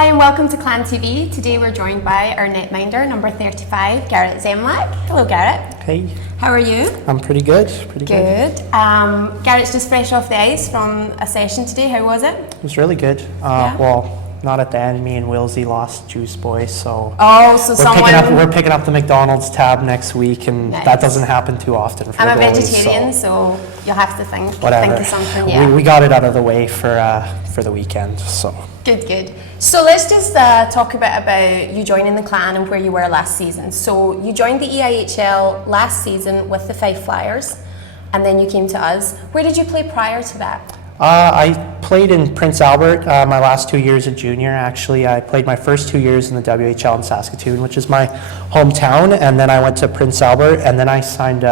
Hi and welcome to Clan TV. Today we're joined by our netminder, number 35, Garret Zemlack. Hello Garret. Hey. How are you? I'm pretty good, Good. Garrett's just fresh off the ice from a session today. How was it? It was really good. Well, not at the end. Me and Willsy lost Juice Boy, so we're picking up the McDonald's tab next week, and nice. That doesn't happen too often for I'm the goalies, a vegetarian, so you'll have to think of something. Yeah. We got it out of the way for the weekend, so. Good. So let's just talk a bit about you joining the clan and where you were last season. So you joined the EIHL last season with the Fife Flyers, and then you came to us. Where did you play prior to that? I played in Prince Albert my last 2 years as junior. Actually, I played my first 2 years in the WHL in Saskatoon, which is my hometown, and then I went to Prince Albert, and then I signed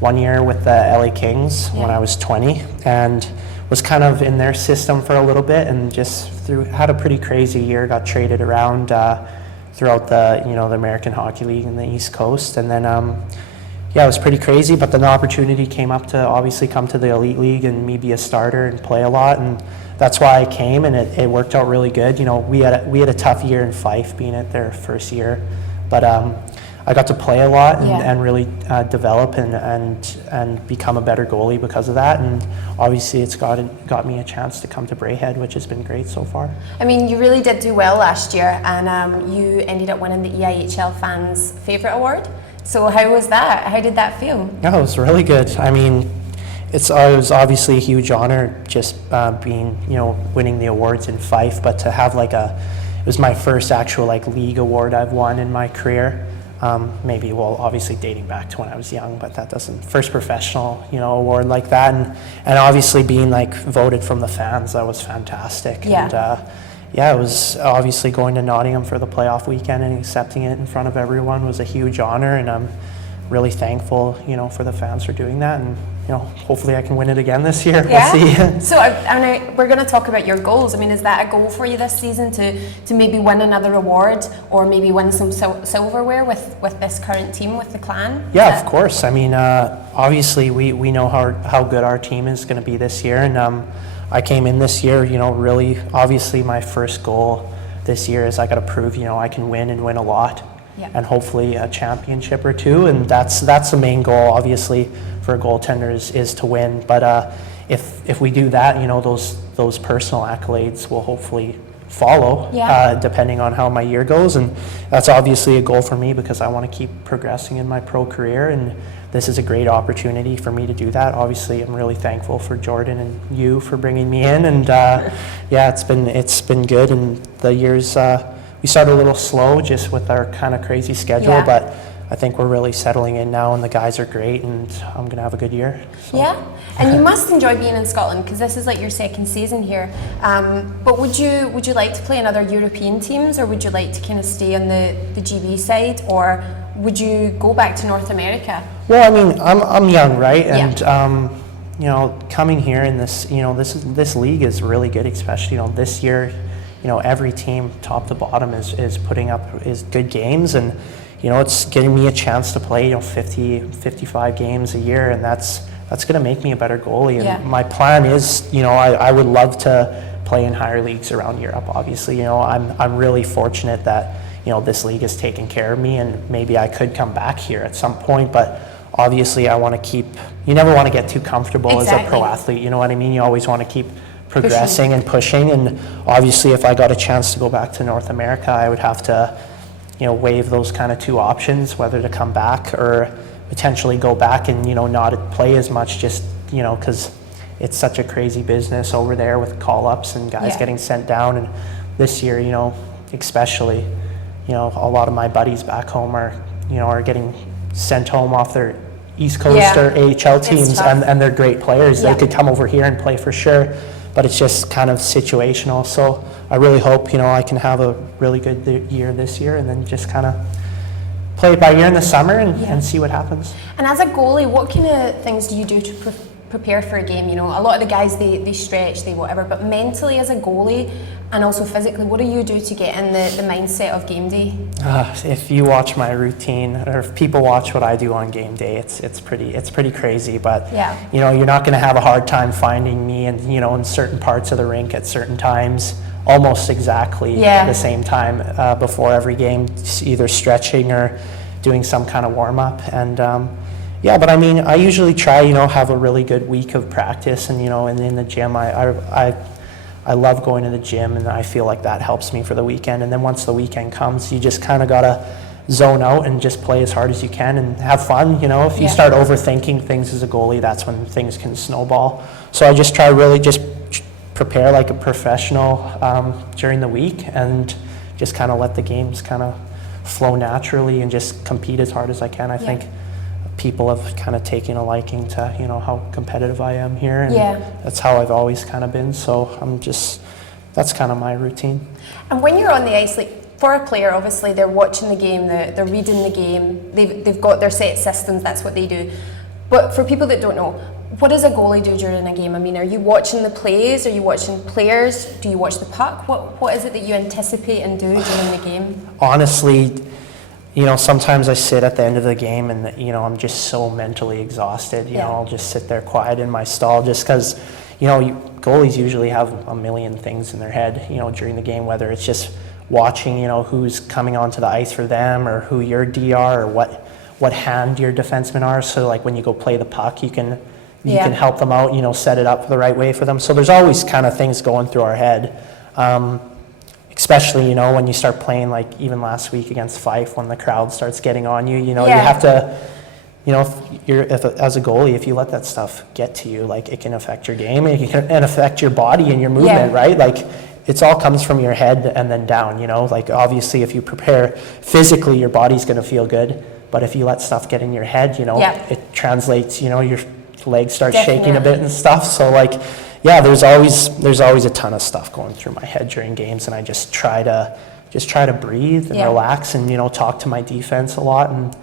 1 year with the LA Kings when I was 20, and was kind of in their system for a little bit, and just had a pretty crazy year. Got traded around throughout the American Hockey League in the East Coast, and then it was pretty crazy. But then the opportunity came up to obviously come to the Elite League and me be a starter and play a lot, and that's why I came, and it worked out really good. We had a tough year in Fife, being at their first year, but I got to play a lot and really develop and become a better goalie because of that. And obviously it's got me a chance to come to Braehead, which has been great so far. I mean, you really did do well last year, and you ended up winning the EIHL Fans Favourite Award. So how was that? How did that feel? Yeah, it was really good. I mean, it was obviously a huge honor just winning the awards in Fife, but to have it was my first actual league award I've won in my career. Obviously dating back to when I was young, but that doesn't, first professional, award like that, and obviously being voted from the fans, that was fantastic. Yeah. And it was obviously going to Nottingham for the playoff weekend and accepting it in front of everyone was a huge honor, and I'm really thankful, for the fans for doing that, and hopefully I can win it again this year. Yeah. We'll see. So we're going to talk about your goals. I mean, is that a goal for you this season to maybe win another award or maybe win some silverware with this current team, with the clan? Yeah, of course. I mean, obviously we know how good our team is going to be this year, and I came in this year, really, obviously my first goal this year is I got to prove, I can win and win a lot. Yeah. And hopefully a championship or two, and that's the main goal, obviously, for a goaltender is to win. But if we do that, those personal accolades will hopefully follow, depending on how my year goes, and that's obviously a goal for me because I want to keep progressing in my pro career, and this is a great opportunity for me to do that. Obviously, I'm really thankful for Jordan and you for bringing me in, and it's been good, and the years. We started a little slow just with our kind of crazy schedule, but I think we're really settling in now, and the guys are great, and I'm going to have a good year. So. Yeah, and you must enjoy being in Scotland because this is your second season here. But would you like to play in other European teams, or would you like to kind of stay on the GB side, or would you go back to North America? Well, I mean, I'm young, right? And coming here in this, this league is really good, especially this year. Every team, top to bottom, is putting up good games, and it's getting me a chance to play 55 games a year, and that's going to make me a better goalie. And my plan is, I would love to play in higher leagues around Europe. Obviously, I'm really fortunate that this league has taken care of me, and maybe I could come back here at some point, but obviously I want to keep. You never want to get too comfortable as a pro athlete. You know what I mean? You always want to keep progressing and pushing, and obviously if I got a chance to go back to North America, I would have to waive those kind of two options, whether to come back or potentially go back and not play as much, just because it's such a crazy business over there with call-ups and guys getting sent down. And this year, especially, a lot of my buddies back home are getting sent home off their East Coast or AHL teams, and they're great players. They could come over here and play for sure, but it's just kind of situational. So I really hope, I can have a really good year this year, and then just kind of play it by ear in the summer and see what happens. And as a goalie, what kind of things do you do to prepare for a game? A lot of the guys, they stretch, they whatever, but mentally as a goalie and also physically, what do you do to get in the mindset of game day? If you watch my routine, or if people watch what I do on game day, it's pretty crazy. But you're not going to have a hard time finding me, in certain parts of the rink at certain times. almost exactly Yeah. the same time before every game, either stretching or doing some kind of warm up. And yeah, but I mean, I usually try, have a really good week of practice, and and in the gym, I love going to the gym, and I feel like that helps me for the weekend. And then once the weekend comes, you just kind of gotta zone out and just play as hard as you can and have fun. If you start overthinking things as a goalie, that's when things can snowball. So I just try really just prepare like a professional during the week, and just kind of let the games kind of flow naturally and just compete as hard as I can. I think people have kind of taken a liking to how competitive I am here, and that's how I've always kind of been. So that's kind of my routine. And when you're on the ice, like for a player, obviously they're watching the game, they're reading the game, they've got their set systems, that's what they do. But for people that don't know, what does a goalie do during a game? I mean, are you watching the plays? Are you watching players? Do you watch the puck? What is it that you anticipate and do during the game? Honestly, sometimes I sit at the end of the game and, I'm just so mentally exhausted. I'll just sit there quiet in my stall just because, goalies usually have a million things in their head, during the game, whether it's just watching, who's coming onto the ice for them, or who your DR, or what hand your defensemen are. So like when you go play the puck, you can help them out, set it up the right way for them. So there's always kind of things going through our head. Especially, when you start playing, like even last week against Fife, when the crowd starts getting on you, you have to, as a goalie, if you let that stuff get to you, like it can affect your game, and affect your body and your movement, right? Like it's all comes from your head and then down, like obviously if you prepare physically, your body's going to feel good, but if you let stuff get in your head, it translates, your legs start shaking a bit and stuff. So like, there's always a ton of stuff going through my head during games, and I just try to breathe and relax, and talk to my defense a lot, and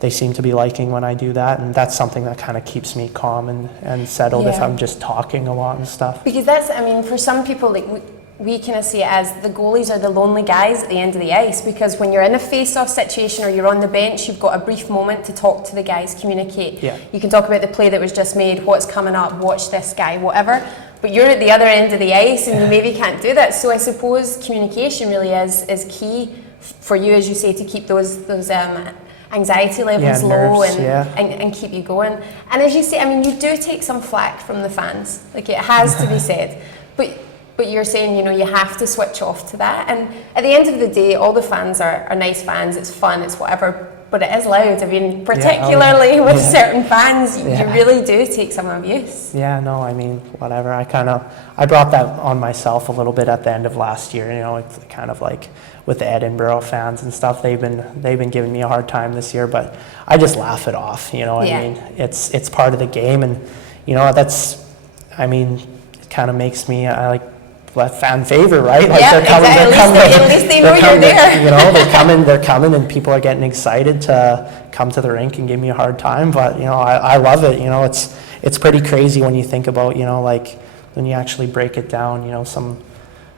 they seem to be liking when I do that, and that's something that kind of keeps me calm and settled if I'm just talking a lot and stuff. Because that's, I mean, for some people, like we kind of see it as the goalies are the lonely guys at the end of the ice, because when you're in a face-off situation or you're on the bench, you've got a brief moment to talk to the guys, communicate. You can talk about the play that was just made, what's coming up, watch this guy, whatever. But you're at the other end of the ice and you maybe can't do that. So I suppose communication really is key for you, as you say, to keep those anxiety levels low and keep you going. And as you say, I mean, you do take some flack from the fans, like it has to be said. But you're saying, you have to switch off to that. And at the end of the day, all the fans are nice fans, it's fun, it's whatever, but it is loud. I mean, particularly with certain fans, you really do take some abuse. Yeah, no, I mean, whatever. I brought that on myself a little bit at the end of last year. It's kind of like with the Edinburgh fans and stuff. They've been giving me a hard time this year, but I just laugh it off. I mean, it's part of the game, and it kind of makes me fan favor, right? Like they're coming. At least they know you're there. They're coming, and people are getting excited to come to the rink and give me a hard time. But I love it. It's pretty crazy when you think about like when you actually break it down. Some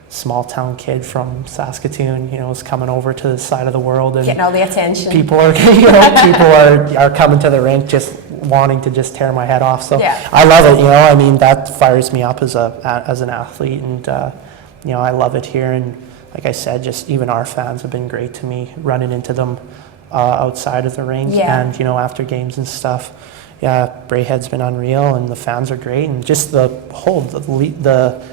small town kid from Saskatoon, is coming over to this side of the world and getting all the attention. People are, are coming to the rink just wanting to just tear my head off. So I love it. I mean, that fires me up as an athlete, and I love it here. And like I said, just even our fans have been great to me, running into them outside of the rink and after games and stuff. Braehead's been unreal, and the fans are great, and just the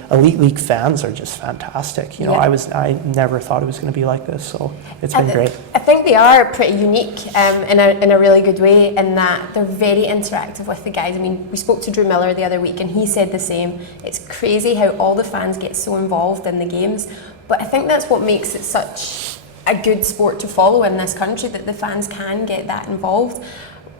Elite League fans are just fantastic. I never thought it was going to be like this, so it's been great. I think they are pretty unique in a really good way, in that they're very interactive with the guys. I mean, we spoke to Drew Miller the other week, and he said the same. It's crazy how all the fans get so involved in the games, but I think that's what makes it such a good sport to follow in this country, that the fans can get that involved.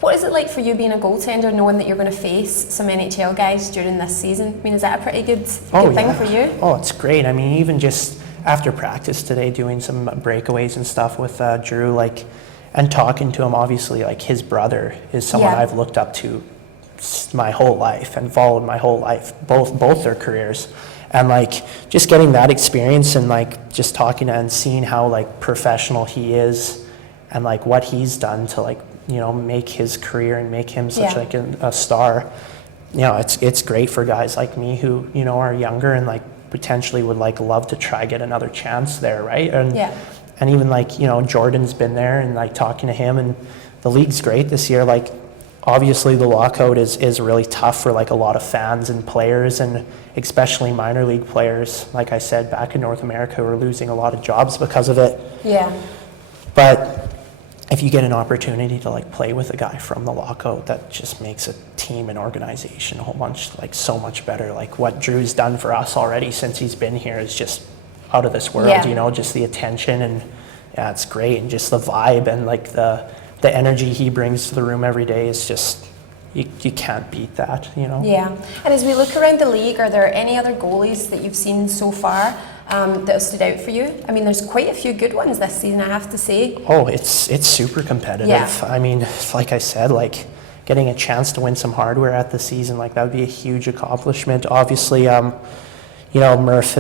What is it like for you being a goaltender, knowing that you're going to face some NHL guys during this season? I mean, is that a pretty good thing for you? Oh, it's great. I mean, even just after practice today, doing some breakaways and stuff with Drew, and talking to him, obviously, his brother is someone I've looked up to my whole life and followed my whole life, both their careers. And just getting that experience and just talking and seeing how professional he is and what he's done to make his career and make him such a star. It's great for guys like me who are younger and potentially would like love to try get another chance there, right? And Yeah. and even like, you know, Jordan's been there, and like talking to him, and the league's great this year. Like obviously the lockout is really tough for like a lot of fans and players, and especially minor league players. Like I said, back in North America, we're losing a lot of jobs because of it. Yeah. But if you get an opportunity to like play with a guy from the lockout, that just makes a team and organization a whole bunch, like so much better. Like what Drew's done for us already since he's been here is just out of this world. Yeah. You know, just the attention, and yeah, it's great, and just the vibe, and like the energy he brings to the room every day is just, you can't beat that, you know. Yeah. And as we look around the league, are there any other goalies that you've seen so far that have stood out for you? I mean, there's quite a few good ones this season, I have to say. Oh, it's super competitive. Yeah. I mean, like I said, like getting a chance to win some hardware at the season, like that would be a huge accomplishment. Obviously, you know, Murph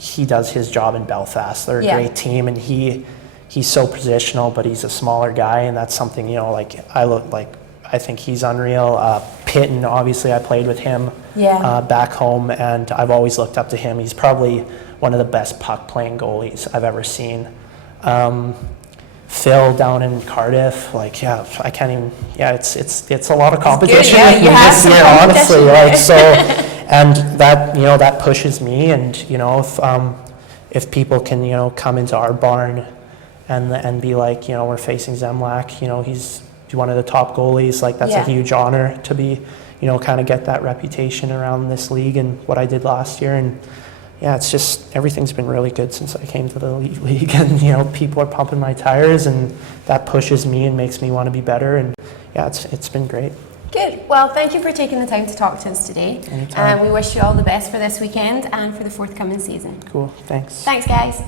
he does his job in Belfast. They're a Yeah. great team, and he's so positional, but he's a smaller guy, and that's something, you know, like I think he's unreal. Pitton, obviously, I played with him Yeah. back home, and I've always looked up to him. He's probably one of the best puck-playing goalies I've ever seen. Phil down in Cardiff, like, yeah, I can't even, yeah, it's a lot of competition yeah, with you me have this some year, honestly, competition like, there. so, and that, you know, that pushes me, and, you know, if people can, you know, come into our barn and be like, you know, we're facing Zemlack, you know, he's one of the top goalies, like that's Yeah. a huge honor to be, you know, kind of get that reputation around this league and what I did last year. And yeah, it's just, everything's been really good since I came to the league, and, you know, people are pumping my tires, and that pushes me and makes me want to be better. And yeah, it's been great. Good. Well, thank you for taking the time to talk to us today. Anytime. We wish you all the best for this weekend and for the forthcoming season. Cool, thanks. Thanks, guys.